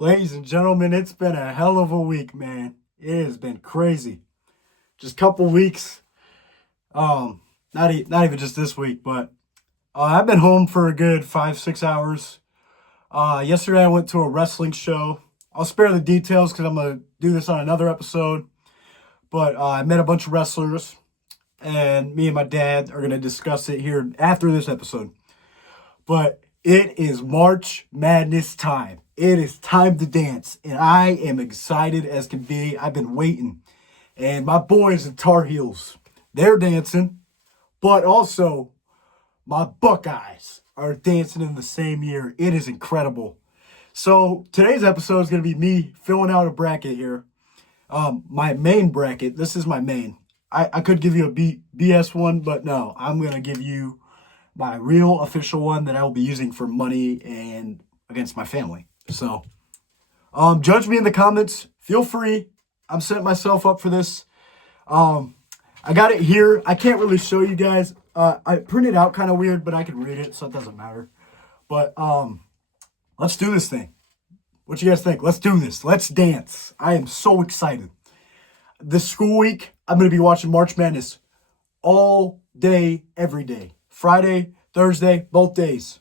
Ladies and gentlemen, it's been a hell of a week, man. It has been crazy. Just a couple weeks. Not even just this week, but I've been home for a good 5-6 hours. Yesterday I went to a wrestling show. I'll spare the details because I'm gonna do this on another episode. But I met a bunch of wrestlers, and me and my dad are gonna discuss it here after this episode. But it is March Madness time. It is time to dance, and I am excited as can be. I've been waiting, and my boys in Tar Heels, they're dancing, but also my Buckeyes are dancing in the same year. It is incredible. So today's episode is going to be me filling out a bracket here. My main bracket. This is my main. I could give you a BS one, but no, I'm going to give you my real official one that I will be using for money and against my family. So, judge me in the comments. Feel free. I'm setting myself up for this. I got it here. I can't really show you guys. I printed out kind of weird, but I can read it, so it doesn't matter. But let's do this thing. What you guys think? Let's do this. Let's dance. I am so excited. This school week, I'm going to be watching March Madness all day, every day. Friday, Thursday, both days.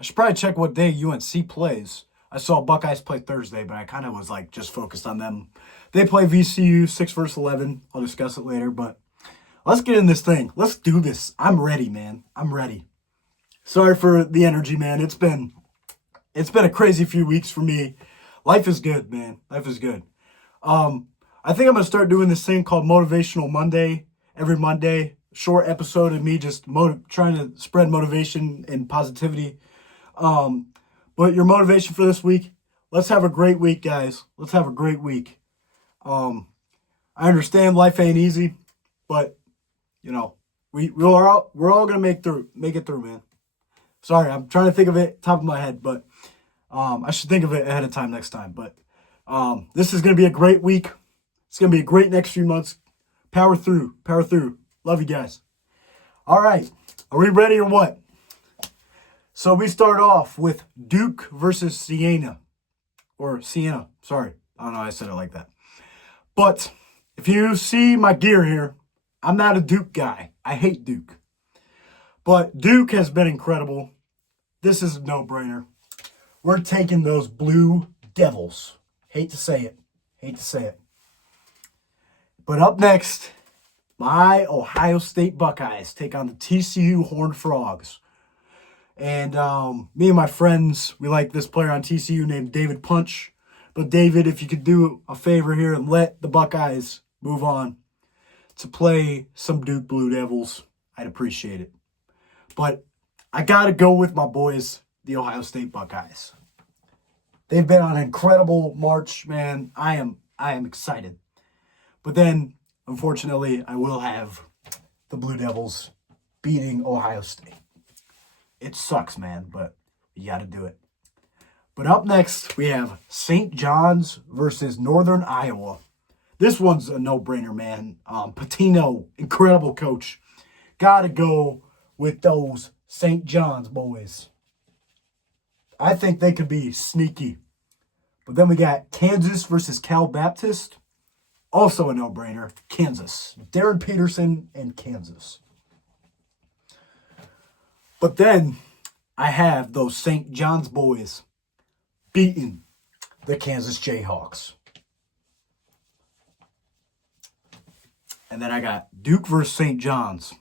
I should probably check what day UNC plays. I saw Buckeyes play Thursday, but I kind of was like just focused on them. They play VCU 6 versus 11. I'll discuss it later, but let's get in this thing. Let's do this. I'm ready, man. I'm ready. Sorry for the energy, man. It's been a crazy few weeks for me. Life is good, man. Life is good. I think I'm gonna start doing this thing called Motivational Monday. Every Monday, short episode of me just trying to spread motivation and positivity. But your motivation for this week, let's have a great week, guys. Let's have a great week. I understand life ain't easy, but you know, we're all gonna make it through, man. Sorry, I'm trying to think of it top of my head, but I should think of it ahead of time next time. But this is gonna be a great week. It's gonna be a great next few months. Power through. Love you guys. All right, are we ready or what? So we start off with Duke versus Siena. Sorry, I don't know how I said it like that. But if you see my gear here, I'm not a Duke guy. I hate Duke. But Duke has been incredible. This is a no-brainer. We're taking those Blue Devils. Hate to say it. But up next, my Ohio State Buckeyes take on the TCU Horned Frogs. And me and my friends, we like this player on TCU named David Punch. But David, if you could do a favor here and let the Buckeyes move on to play some Duke Blue Devils, I'd appreciate it. But I got to go with my boys, the Ohio State Buckeyes. They've been on an incredible march, man. I am excited. But then, unfortunately, I will have the Blue Devils beating Ohio State. It sucks, man, but you got to do it. But up next, we have St. John's versus Northern Iowa. This one's a no-brainer, man. Patino, incredible coach. Got to go with those St. John's boys. I think they could be sneaky. But then we got Kansas versus Cal Baptist. Also a no-brainer. Kansas. Darren Peterson and Kansas. But then I have those St. John's boys beating the Kansas Jayhawks. And then I got Duke versus St. John's.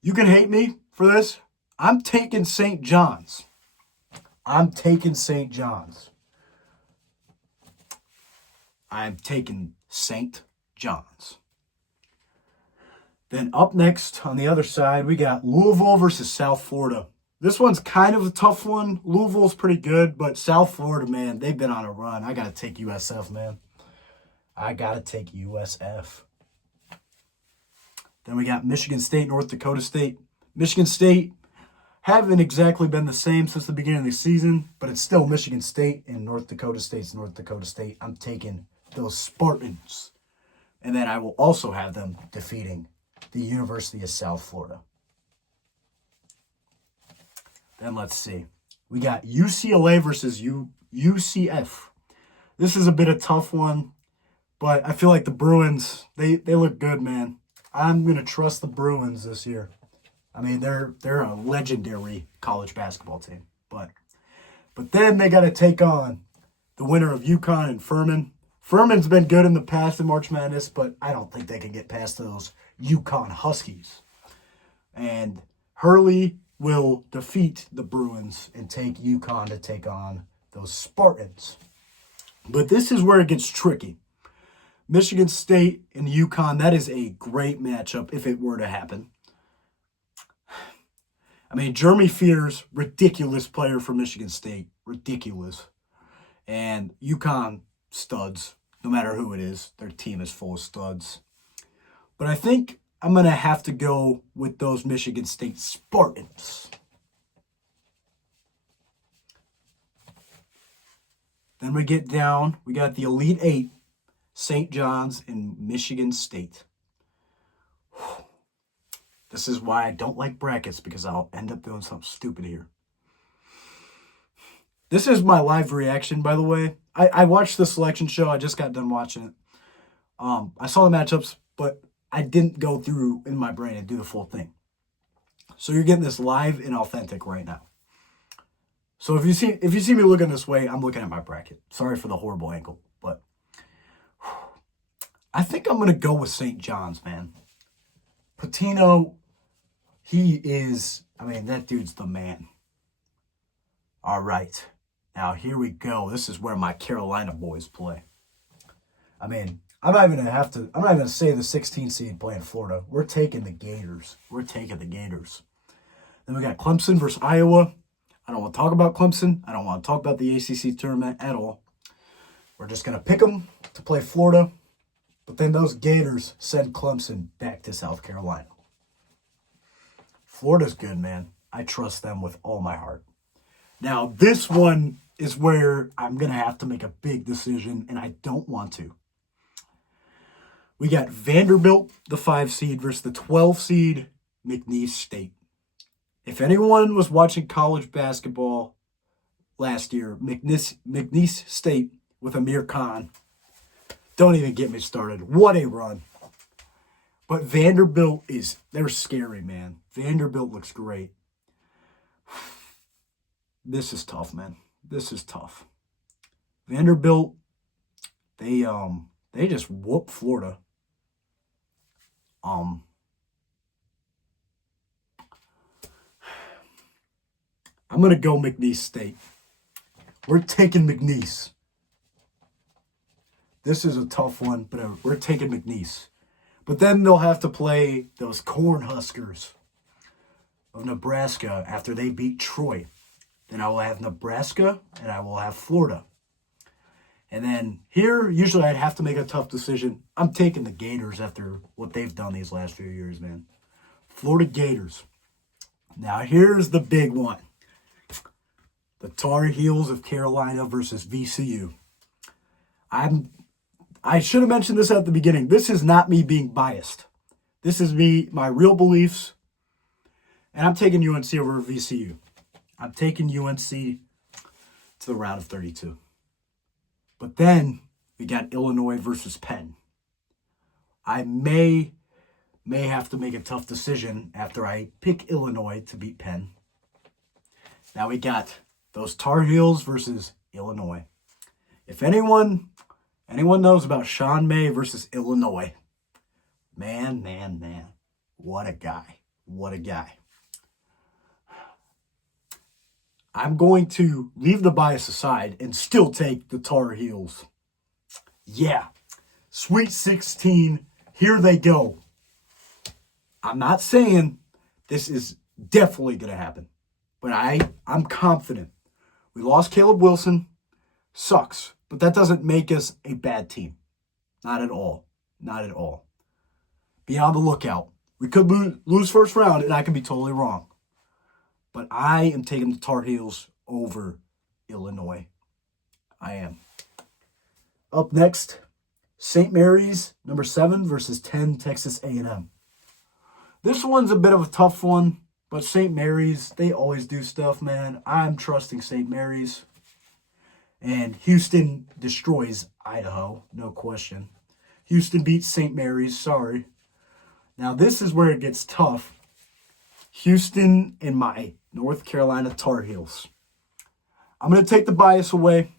You can hate me for this. I'm taking St. John's. I'm taking St. John's. Then up next, on the other side, we got Louisville versus South Florida. This one's kind of a tough one. Louisville's pretty good, but South Florida, man, they've been on a run. I got to take USF, man. I got to take USF. Then we got Michigan State, North Dakota State. Michigan State haven't exactly been the same since the beginning of the season, but it's still Michigan State, and North Dakota State's North Dakota State. I'm taking those Spartans. And then I will also have them defeating the University of South Florida. Then let's see. We got UCLA versus UCF. This is a bit of tough one, but I feel like the Bruins, they look good, man. I'm going to trust the Bruins this year. I mean, they're a legendary college basketball team. But then they got to take on the winner of UConn and Furman. Furman's been good in the past in March Madness, but I don't think they can get past those UConn Huskies. And Hurley will defeat the Bruins and take UConn to take on those Spartans. But this is where it gets tricky. Michigan State and UConn, that is a great matchup if it were to happen. I mean, Jeremy Fears, ridiculous player for Michigan State. Ridiculous. And UConn, studs. No matter who it is, their team is full of studs. But I think I'm going to have to go with those Michigan State Spartans. Then we get down. We got the Elite Eight, St. John's and Michigan State. This is why I don't like brackets, because I'll end up doing something stupid here. This is my live reaction, by the way. I watched the selection show. I just got done watching it. I saw the matchups, but I didn't go through in my brain and do the full thing. So you're getting this live and authentic right now. So if you see me looking this way, I'm looking at my bracket. Sorry for the horrible angle, but I think I'm going to go with St. John's, man. Pitino, that dude's the man. All right. Now, here we go. This is where my Carolina boys play. I mean, I'm not even going to say the 16 seed playing Florida. We're taking the Gators. Then we got Clemson versus Iowa. I don't want to talk about Clemson. I don't want to talk about the ACC tournament at all. We're just going to pick them to play Florida. But then those Gators send Clemson back to South Carolina. Florida's good, man. I trust them with all my heart. Now, this one is where I'm going to have to make a big decision, and I don't want to. We got Vanderbilt, the 5 seed, versus the 12 seed, McNeese State. If anyone was watching college basketball last year, McNeese State with Amir Khan, don't even get me started. What a run. But Vanderbilt they're scary, man. Vanderbilt looks great. This is tough, man. This is tough. Vanderbilt, they just whooped Florida. I'm going to go McNeese State. We're taking McNeese. This is a tough one, but we're taking McNeese. But then they'll have to play those Cornhuskers of Nebraska after they beat Troy. Then I will have Nebraska, and I will have Florida. And then here, usually I'd have to make a tough decision. I'm taking the Gators after what they've done these last few years, man. Florida Gators. Now here's the big one. The Tar Heels of Carolina versus VCU. I should have mentioned this at the beginning. This is not me being biased. This is my real beliefs. And I'm taking UNC over VCU. I'm taking UNC to the round of 32. But then we got Illinois versus Penn. I may have to make a tough decision after I pick Illinois to beat Penn. Now we got those Tar Heels versus Illinois. If anyone knows about Sean May versus Illinois, man, what a guy. What a guy. I'm going to leave the bias aside and still take the Tar Heels. Yeah. Sweet 16, here they go. I'm not saying this is definitely going to happen, but I'm confident. We lost Caleb Wilson. Sucks. But that doesn't make us a bad team. Not at all. Not at all. Be on the lookout. We could lose first round, and I could be totally wrong. But I am taking the Tar Heels over Illinois. I am. Up next, St. Mary's, number 7 versus 10, Texas A&M. This one's a bit of a tough one, but St. Mary's, they always do stuff, man. I'm trusting St. Mary's. And Houston destroys Idaho, no question. Houston beats St. Mary's, sorry. Now, this is where it gets tough. Houston and my North Carolina Tar Heels. I'm going to take the bias away,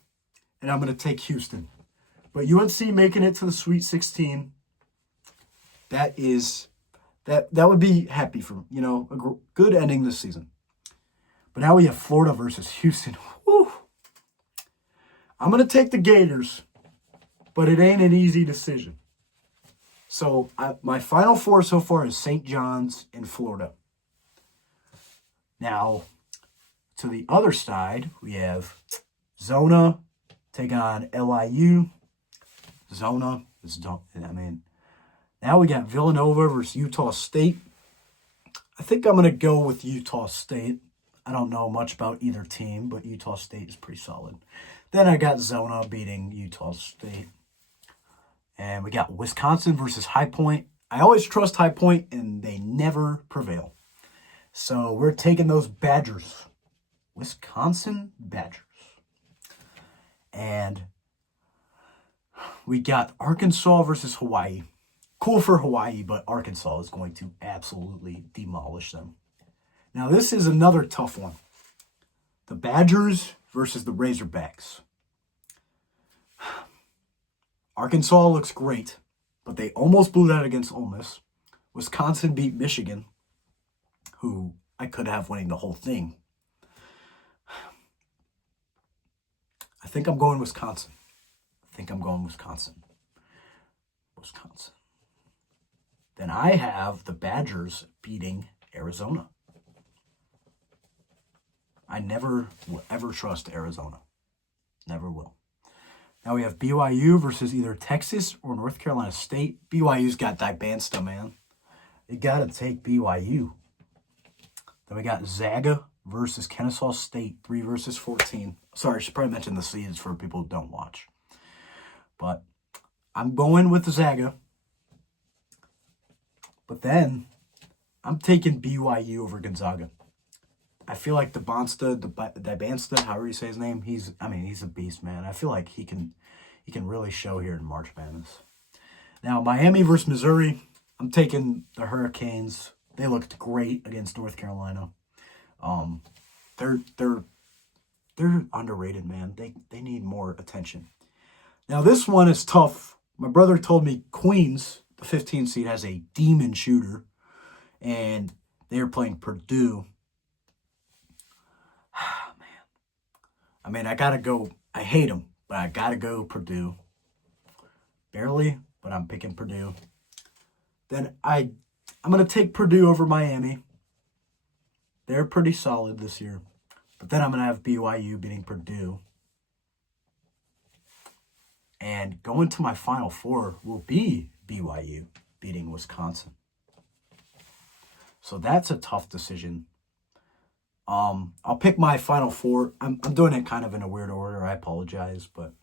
and I'm going to take Houston. But UNC making it to the Sweet 16, that would be happy for, a good ending this season. But now we have Florida versus Houston. Whew. I'm going to take the Gators, but it ain't an easy decision. So my final four so far is St. John's and Florida. Now, to the other side, we have Zona taking on LIU. Zona is dumb. Now we got Villanova versus Utah State. I think I'm going to go with Utah State. I don't know much about either team, but Utah State is pretty solid. Then I got Zona beating Utah State. And we got Wisconsin versus High Point. I always trust High Point, and they never prevail. So we're taking those Badgers. Wisconsin Badgers. And we got Arkansas versus Hawaii. Cool for Hawaii, but Arkansas is going to absolutely demolish them. Now, this is another tough one. The Badgers versus the Razorbacks. Arkansas looks great, but they almost blew that against Ole Miss. Wisconsin beat Michigan, who I could have winning the whole thing. I think I'm going Wisconsin. Wisconsin. Then I have the Badgers beating Arizona. I never will ever trust Arizona. Never will. Now we have BYU versus either Texas or North Carolina State. BYU's got Dybansta, man. You got to take BYU. Then we got Zaga versus Kennesaw State, 3 versus 14. Sorry, I should probably mention the seeds for people who don't watch. But I'm going with the Zaga. But then I'm taking BYU over Gonzaga. I feel like Dybansta, however you say his name, he's a beast, man. I feel like he can really show here in March Madness. Now, Miami versus Missouri, I'm taking the Hurricanes. They looked great against North Carolina. They're underrated, man. They need more attention. Now, this one is tough. My brother told me Queens, the 15 seed, has a demon shooter, and they are playing Purdue. Man. I gotta go. I hate them, but I gotta go Purdue. Barely, but I'm picking Purdue. Then I'm gonna take Purdue over Miami. They're pretty solid this year. But then I'm gonna have BYU beating Purdue. And going to my Final Four will be BYU beating Wisconsin. So that's a tough decision. I'll pick my Final Four. I'm doing it kind of in a weird order. I apologize. But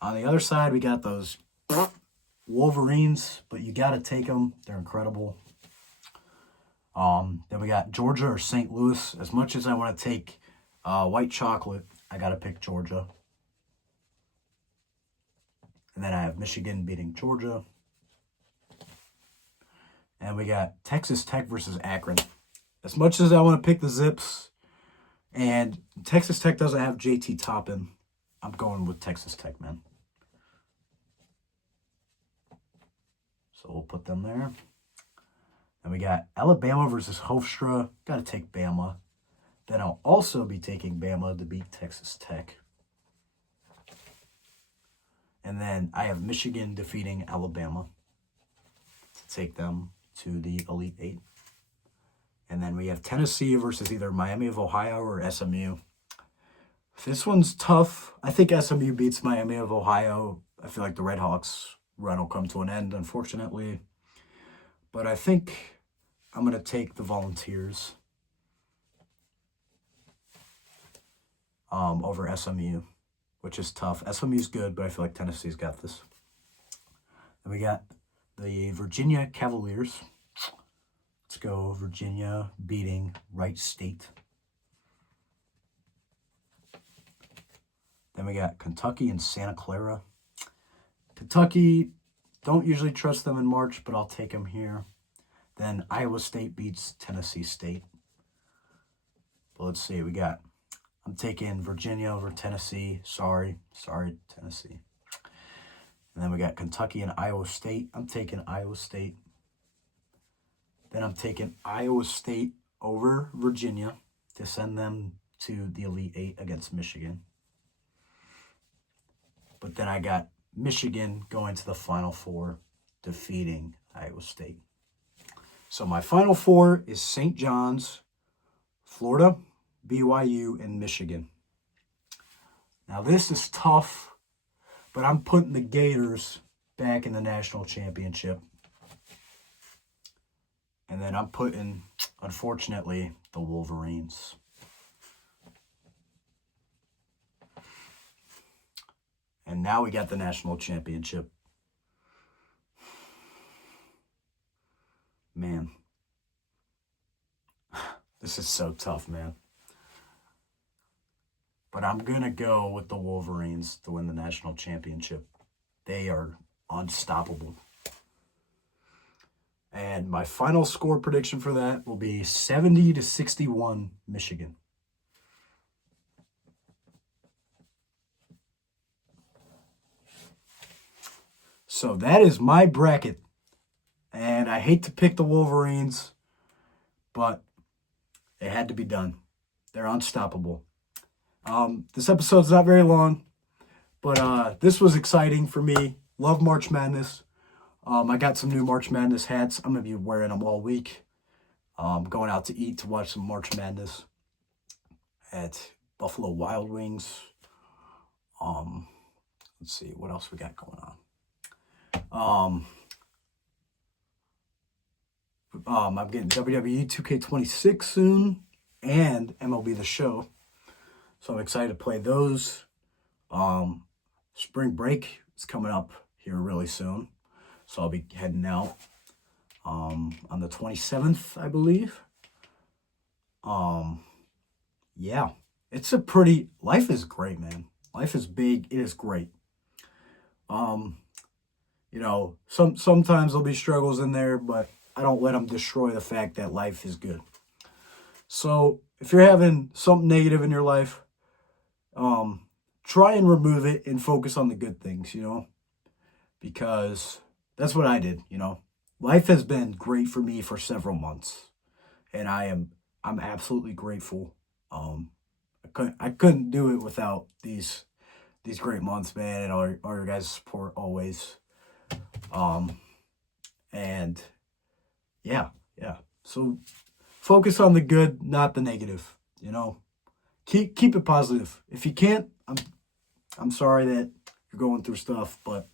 on the other side, we got those Wolverines, but you got to take them. They're incredible. Then we got Georgia or St. Louis. As much as I want to take white chocolate, I got to pick Georgia. And then I have Michigan beating Georgia. And we got Texas Tech versus Akron. As much as I want to pick the Zips, and Texas Tech doesn't have JT Toppin, I'm going with Texas Tech, man. So we'll put them there. And we got Alabama versus Hofstra. Got to take Bama. Then I'll also be taking Bama to beat Texas Tech. And then I have Michigan defeating Alabama to take them to the Elite Eight. And then we have Tennessee versus either Miami of Ohio or SMU. This one's tough. I think SMU beats Miami of Ohio. I feel like the Red Hawks run will come to an end, unfortunately. But I think I'm going to take the Volunteers over SMU, which is tough. SMU's good, but I feel like Tennessee's got this. Then we got the Virginia Cavaliers. Let's go Virginia beating Wright State. Then Then we got Kentucky and Santa Clara. Kentucky, don't usually trust them in March, but I'll take them here. Then Iowa State beats Tennessee State. But let's see, I'm taking Virginia over Tennessee. Sorry, Tennessee. And then we got Kentucky and Iowa State. I'm taking Iowa State. Then I'm taking Iowa State over Virginia to send them to the Elite Eight against Michigan. But then I got Michigan going to the Final Four, defeating Iowa State. So my Final Four is St. John's, Florida, BYU, and Michigan. Now this is tough, but I'm putting the Gators back in the national championship. And then I'm putting, unfortunately, the Wolverines. And now we got the national championship. Man. This is so tough, man. But I'm going to go with the Wolverines to win the national championship. They are unstoppable. And my final score prediction for that will be 70-61 Michigan. So that is my bracket. And I hate to pick the Wolverines, but it had to be done. They're unstoppable. This episode's not very long, but this was exciting for me. Love March Madness. I got some new March Madness hats. I'm going to be wearing them all week. Going out to eat to watch some March Madness at Buffalo Wild Wings. Let's see, what else we got going on? I'm getting WWE 2K26 soon and MLB The Show. So I'm excited to play those. Spring break is coming up here really soon. So I'll be heading out on the 27th, I believe. Yeah, it's a pretty, life is great, man. Life is big. It is great. You know, sometimes there'll be struggles in there, but I don't let them destroy the fact that life is good. So if you're having something negative in your life, try and remove it and focus on the good things, you know, because that's what I did, you know. Life has been great for me for several months, and I'm absolutely grateful. I couldn't do it without these great months, man, and all your guys' support always. And yeah. So focus on the good, not the negative, you know. Keep it positive. If you can't, I'm sorry that you're going through stuff, but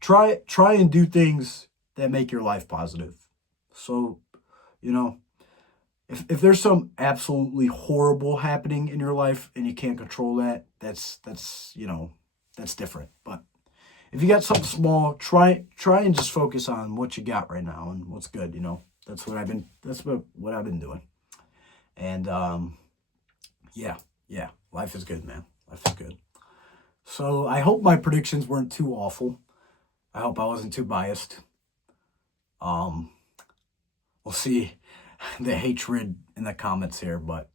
try and do things that make your life positive. So, you know, if there's some absolutely horrible happening in your life and you can't control that, that's you know, that's different. But if you got something small, try and just focus on what you got right now and what's good, you know. That's what I've been doing. And yeah, life is good, man. Life is good. So I hope my predictions weren't too awful. I hope I wasn't too biased. We'll see the hatred in the comments here, but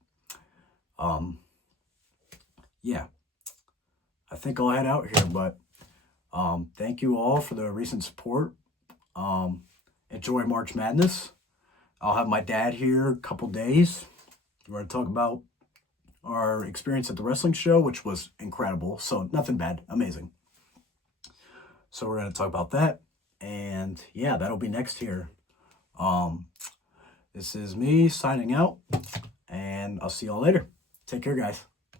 yeah, I think I'll head out here, but thank you all for the recent support. Enjoy March Madness. I'll have my dad here a couple days. We're going to talk about our experience at the wrestling show, which was incredible. So nothing bad, amazing. So we're going to talk about that. And yeah, that'll be next here. This is me signing out, and I'll see y'all later. Take care, guys.